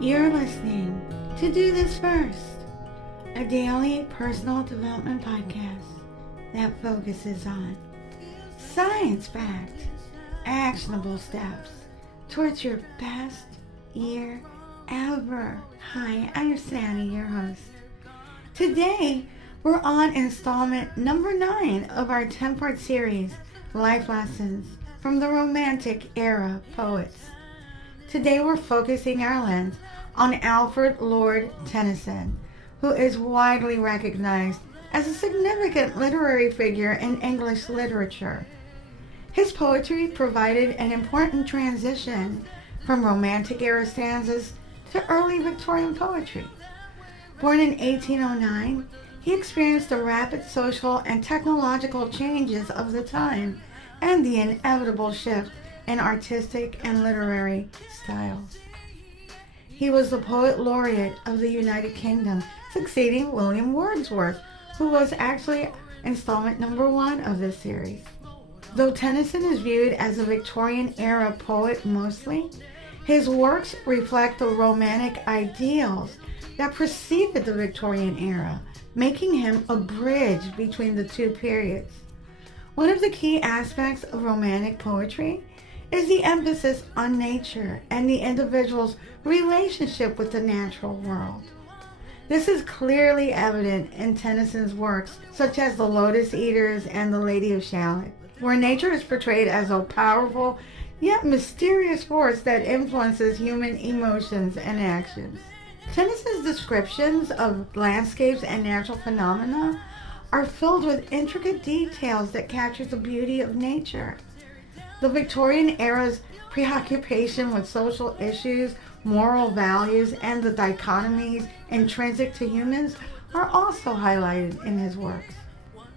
You're listening to Do This First, a daily personal development podcast that focuses on science-backed, actionable steps towards your best year ever. Hi, I'm Sandy, your host. Today, we're on installment number 9 of our 10-part series, Life Lessons from the Romantic Era Poets. Today, we're focusing our lens on Alfred Lord Tennyson, who is widely recognized as a significant literary figure in English literature. His poetry provided an important transition from Romantic era stanzas to early Victorian poetry. Born in 1809, he experienced the rapid social and technological changes of the time and the inevitable shift in artistic and literary styles. He was the poet laureate of the United Kingdom, succeeding William Wordsworth, who was actually installment number 1 of this series. Though Tennyson is viewed as a Victorian-era poet mostly, his works reflect the romantic ideals that preceded the Victorian era, making him a bridge between the two periods. One of the key aspects of romantic poetry is the emphasis on nature and the individual's relationship with the natural world. This is clearly evident in Tennyson's works, such as The Lotus Eaters and The Lady of Shalott, where nature is portrayed as a powerful yet mysterious force that influences human emotions and actions. Tennyson's descriptions of landscapes and natural phenomena are filled with intricate details that capture the beauty of nature. The Victorian era's preoccupation with social issues, moral values, and the dichotomies intrinsic to humans are also highlighted in his works.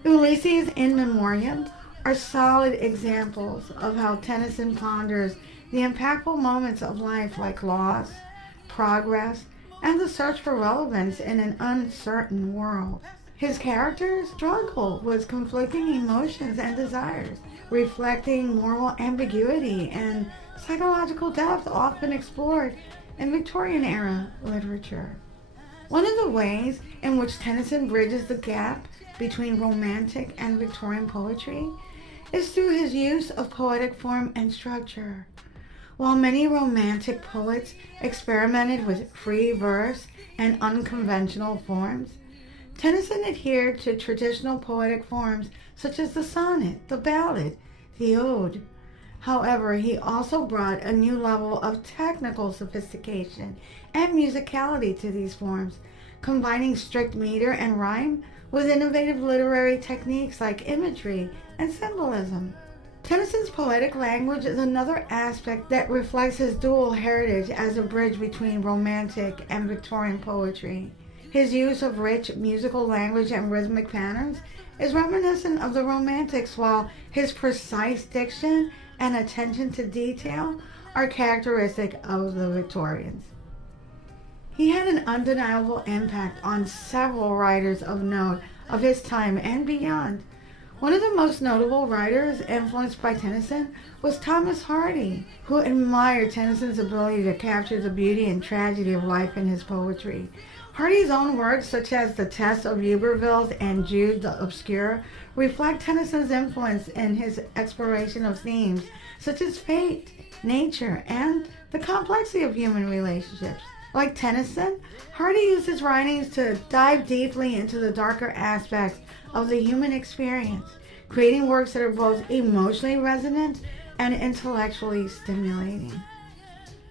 Ulysses' In Memoriam are solid examples of how Tennyson ponders the impactful moments of life like loss, progress, and the search for relevance in an uncertain world. His characters struggle with conflicting emotions and desires, reflecting moral ambiguity and psychological depth often explored in Victorian-era literature. One of the ways in which Tennyson bridges the gap between Romantic and Victorian poetry is through his use of poetic form and structure. While many Romantic poets experimented with free verse and unconventional forms, Tennyson adhered to traditional poetic forms such as the sonnet, the ballad, the ode. However, he also brought a new level of technical sophistication and musicality to these forms, combining strict meter and rhyme with innovative literary techniques like imagery and symbolism. Tennyson's poetic language is another aspect that reflects his dual heritage as a bridge between Romantic and Victorian poetry. His use of rich musical language and rhythmic patterns is reminiscent of the Romantics, while his precise diction and attention to detail are characteristic of the Victorians. He had an undeniable impact on several writers of note of his time and beyond. One of the most notable writers influenced by Tennyson was Thomas Hardy, who admired Tennyson's ability to capture the beauty and tragedy of life in his poetry. Hardy's own works, such as The Test of Ubervilles and Jude the Obscure, reflect Tennyson's influence in his exploration of themes such as fate, nature, and the complexity of human relationships. Like Tennyson, Hardy used his writings to dive deeply into the darker aspects of the human experience, creating works that are both emotionally resonant and intellectually stimulating.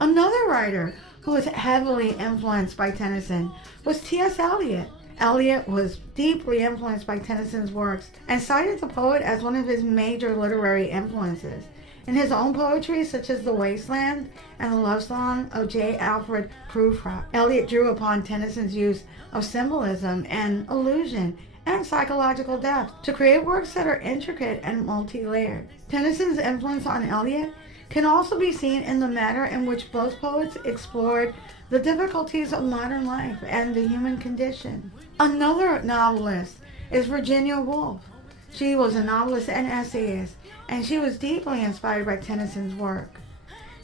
Another writer who was heavily influenced by Tennyson was T.S. Eliot. Eliot was deeply influenced by Tennyson's works and cited the poet as one of his major literary influences. In his own poetry, such as The Wasteland and The Love Song of J. Alfred Prufrock, Eliot drew upon Tennyson's use of symbolism and allusion and psychological depth to create works that are intricate and multi-layered. Tennyson's influence on Eliot can also be seen in the manner in which both poets explored the difficulties of modern life and the human condition. Another novelist is Virginia Woolf. She was a novelist and essayist, and she was deeply inspired by Tennyson's work.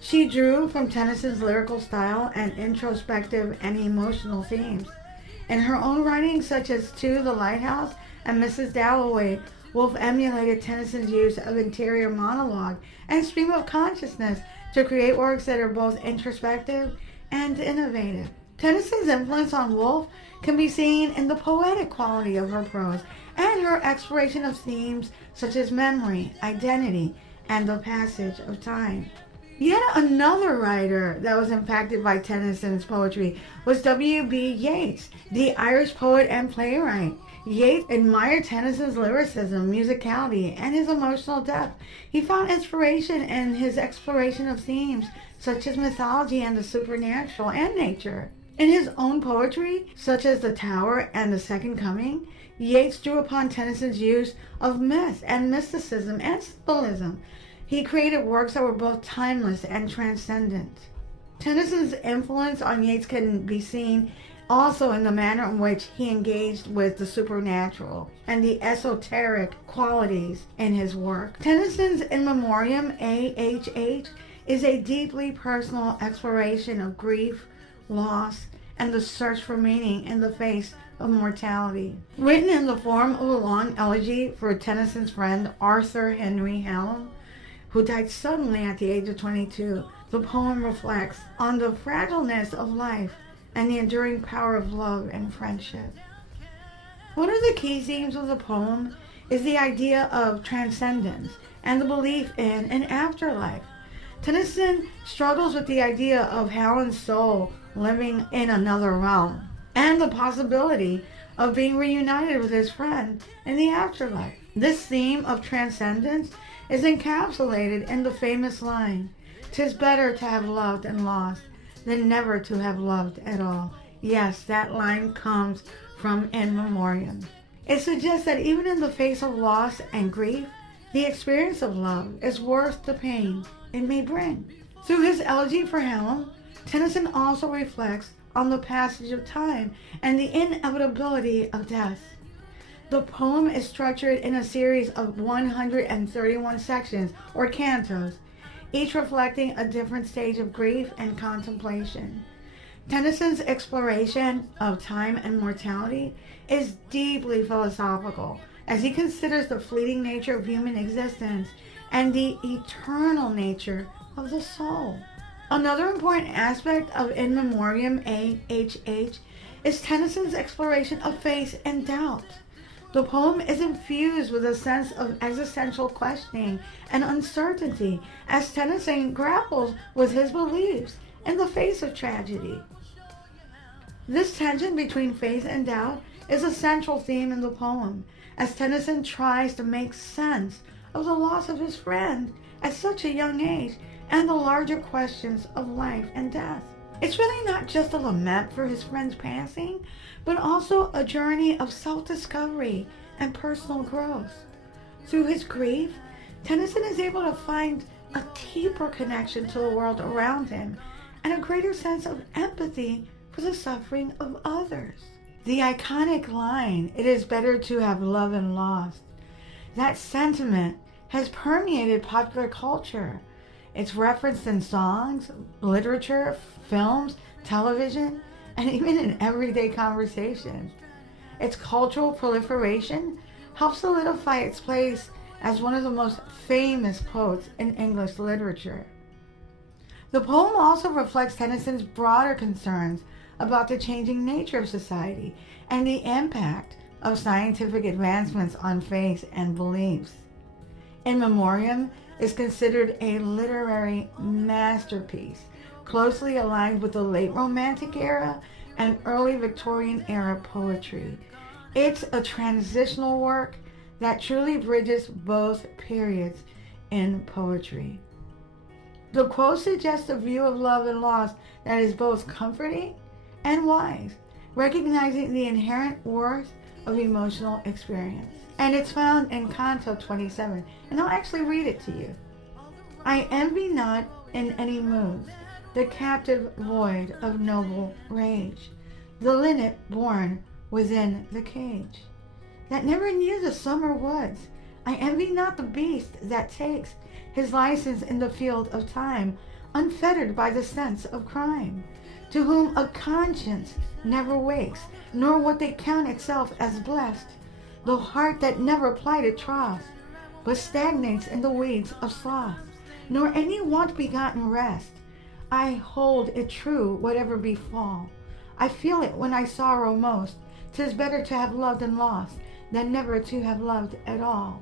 She drew from Tennyson's lyrical style and introspective and emotional themes. In her own writings, such as To the Lighthouse and Mrs. Dalloway, Woolf emulated Tennyson's use of interior monologue and stream of consciousness to create works that are both introspective and innovative. Tennyson's influence on Woolf can be seen in the poetic quality of her prose and her exploration of themes such as memory, identity, and the passage of time. Yet another writer that was impacted by Tennyson's poetry was W.B. Yeats, the Irish poet and playwright. Yeats admired Tennyson's lyricism, musicality, and his emotional depth. He found inspiration in his exploration of themes such as mythology and the supernatural and nature. In his own poetry, such as The Tower and The Second Coming, Yeats drew upon Tennyson's use of myth and mysticism and symbolism. He created works that were both timeless and transcendent. Tennyson's influence on Yeats can be seen also in the manner in which he engaged with the supernatural and the esoteric qualities in his work. Tennyson's In Memoriam A.H.H. is a deeply personal exploration of grief, loss, and the search for meaning in the face of mortality. Written in the form of a long elegy for Tennyson's friend Arthur Henry Hallam, who died suddenly at the age of 22, the poem reflects on the fragileness of life and the enduring power of love and friendship. One of the key themes of the poem is the idea of transcendence and the belief in an afterlife. Tennyson struggles with the idea of Hallam's soul living in another realm and the possibility of being reunited with his friend in the afterlife. This theme of transcendence is encapsulated in the famous line, "'Tis better to have loved and lost than never to have loved at all." Yes, that line comes from In Memoriam. It suggests that even in the face of loss and grief, the experience of love is worth the pain it may bring. Through his elegy for Hallam, Tennyson also reflects on the passage of time and the inevitability of death. The poem is structured in a series of 131 sections or cantos, each reflecting a different stage of grief and contemplation. Tennyson's exploration of time and mortality is deeply philosophical, as he considers the fleeting nature of human existence and the eternal nature of the soul. Another important aspect of In Memoriam A.H.H. is Tennyson's exploration of faith and doubt. The poem is infused with a sense of existential questioning and uncertainty as Tennyson grapples with his beliefs in the face of tragedy. This tension between faith and doubt is a central theme in the poem, as Tennyson tries to make sense of the loss of his friend at such a young age and the larger questions of life and death. It's really not just a lament for his friend's passing, but also a journey of self-discovery and personal growth. Through his grief, Tennyson is able to find a deeper connection to the world around him and a greater sense of empathy for the suffering of others. The iconic line, "It is better to have loved and lost," that sentiment has permeated popular culture. It's referenced in songs, literature, films, television, and even in everyday conversations. Its cultural proliferation helps solidify its place as one of the most famous quotes in English literature. The poem also reflects Tennyson's broader concerns about the changing nature of society and the impact of scientific advancements on faith and beliefs. In Memoriam is considered a literary masterpiece, closely aligned with the late Romantic era and early Victorian era poetry. It's a transitional work that truly bridges both periods in poetry. The quote suggests a view of love and loss that is both comforting and wise, recognizing the inherent worth of emotional experience. And it's found in Canto 27, and I'll actually read it to you. "I envy not in any moods the captive void of noble rage, the linnet born within the cage, that never knew the summer woods. I envy not the beast that takes his license in the field of time, unfettered by the sense of crime, to whom a conscience never wakes, nor what they count itself as blessed, the heart that never plighted troth, but stagnates in the weeds of sloth, nor any want-begotten rest. I hold it true, whatever befall. I feel it when I sorrow most. 'Tis better to have loved and lost than never to have loved at all.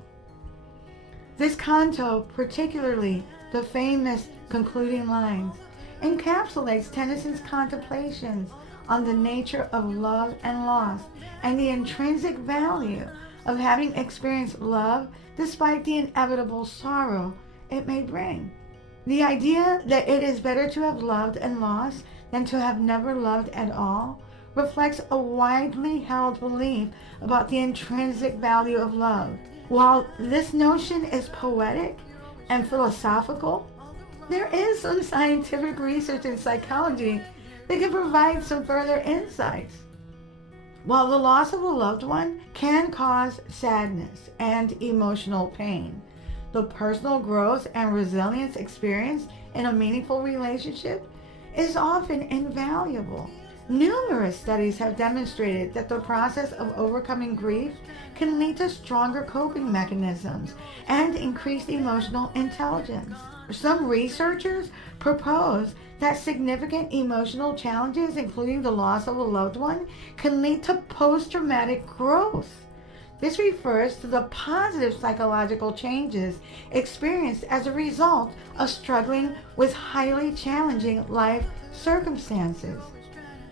This canto, particularly the famous concluding lines, encapsulates Tennyson's contemplations on the nature of love and loss and the intrinsic value of having experienced love despite the inevitable sorrow it may bring. The idea that it is better to have loved and lost than to have never loved at all reflects a widely held belief about the intrinsic value of love. While this notion is poetic and philosophical, there is some scientific research in psychology that can provide some further insights. While the loss of a loved one can cause sadness and emotional pain, the personal growth and resilience experienced in a meaningful relationship is often invaluable. Numerous studies have demonstrated that the process of overcoming grief can lead to stronger coping mechanisms and increased emotional intelligence. Some researchers propose that significant emotional challenges, including the loss of a loved one, can lead to post-traumatic growth. This refers to the positive psychological changes experienced as a result of struggling with highly challenging life circumstances.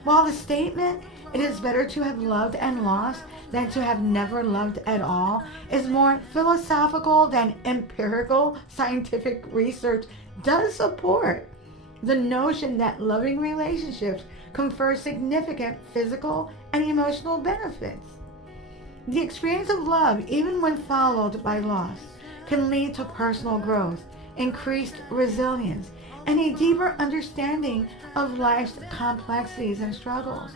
While the statement, "it is better to have loved and lost than to have never loved at all," is more philosophical than empirical scientific research, does support the notion that loving relationships confer significant physical and emotional benefits. The experience of love, even when followed by loss, can lead to personal growth, increased resilience, and a deeper understanding of life's complexities and struggles.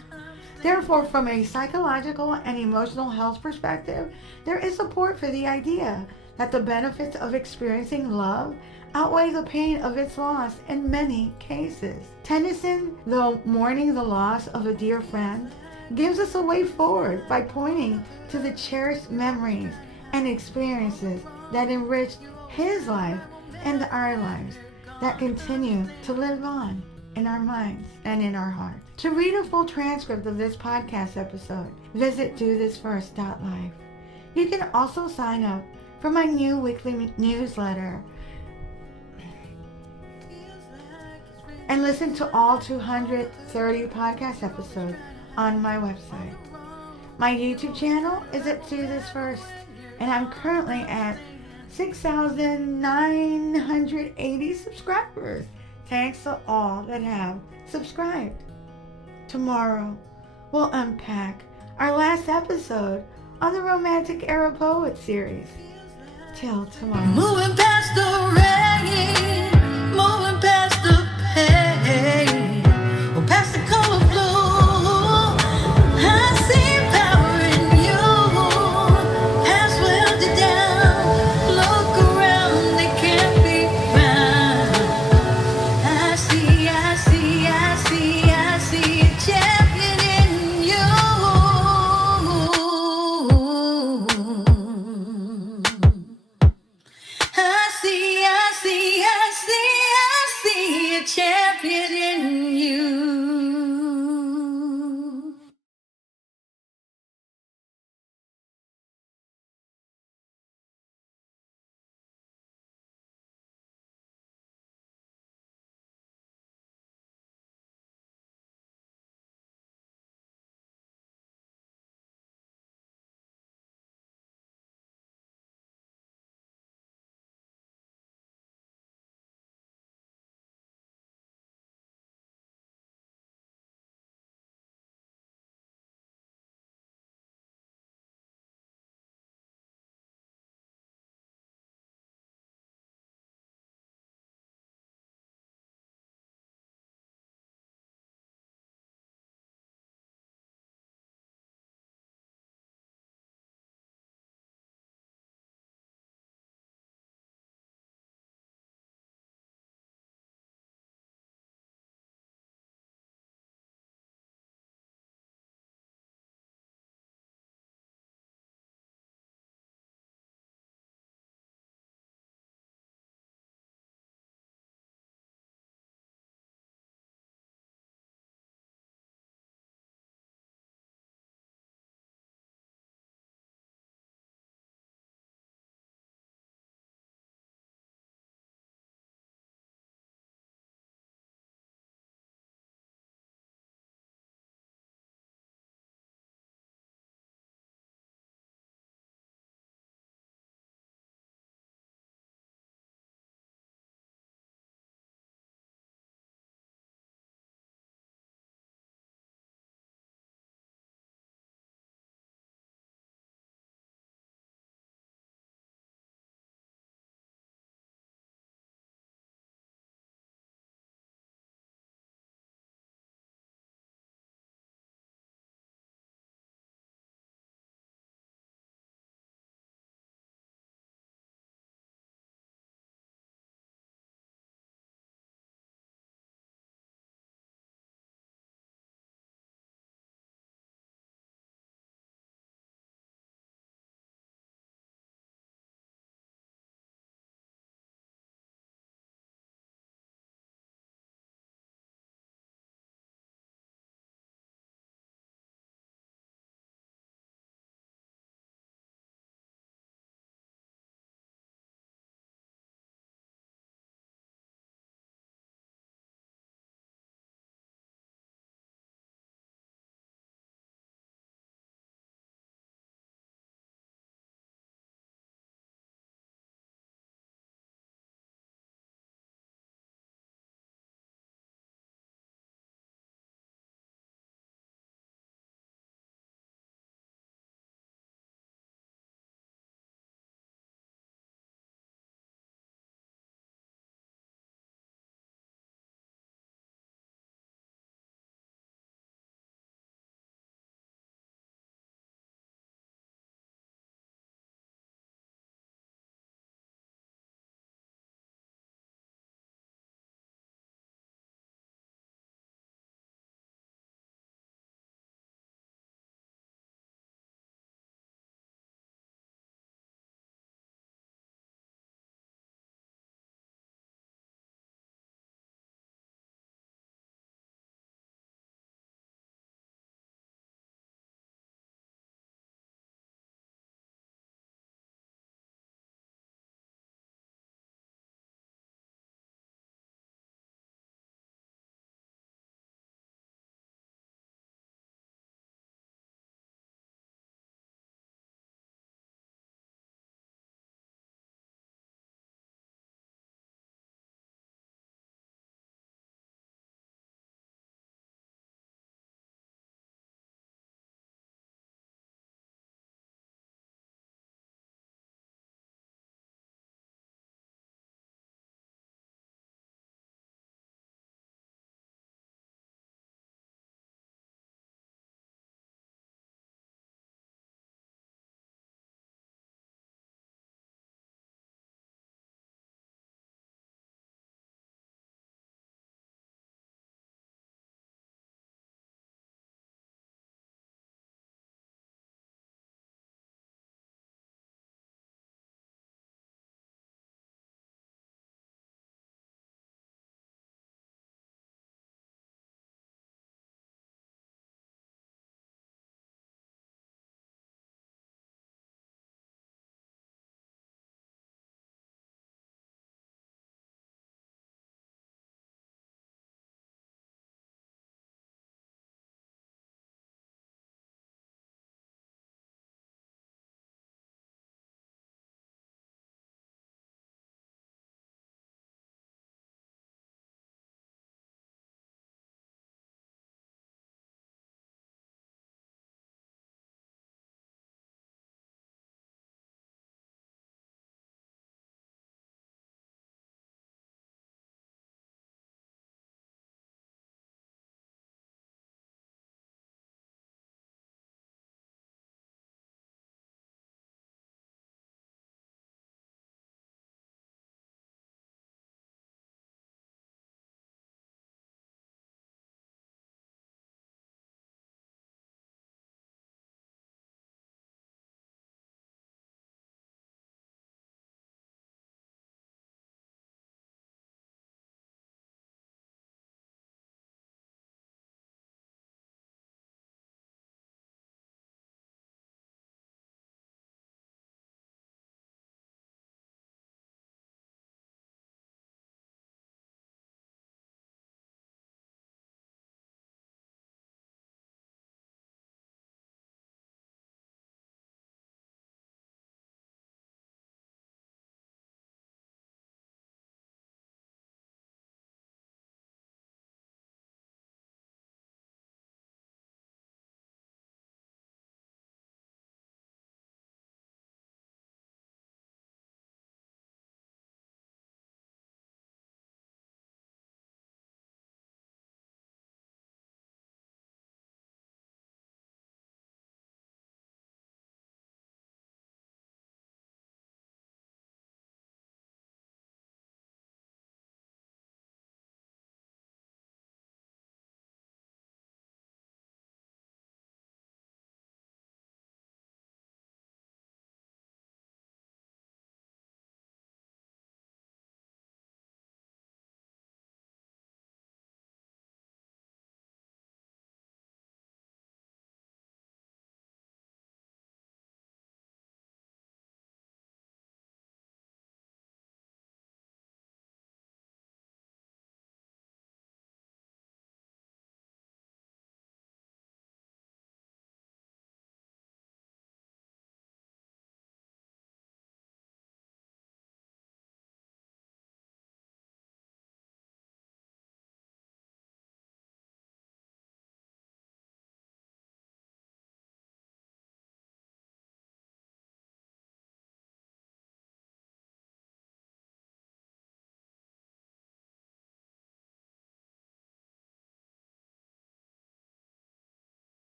Therefore, from a psychological and emotional health perspective, there is support for the idea that the benefits of experiencing love outweigh the pain of its loss in many cases. Tennyson, though mourning the loss of a dear friend, gives us a way forward by pointing to the cherished memories and experiences that enriched his life and our lives, that continue to live on in our minds and in our hearts. To read a full transcript of this podcast episode, visit dothisfirst.life. You can also sign up for my new weekly newsletter and listen to all 230 podcast episodes on my website. My YouTube channel is at Do This First, and I'm currently at 6,980 subscribers. Thanks to all that have subscribed. Tomorrow, we'll unpack our last episode on the Romantic Era Poet series. Till tomorrow. Moving past the rain.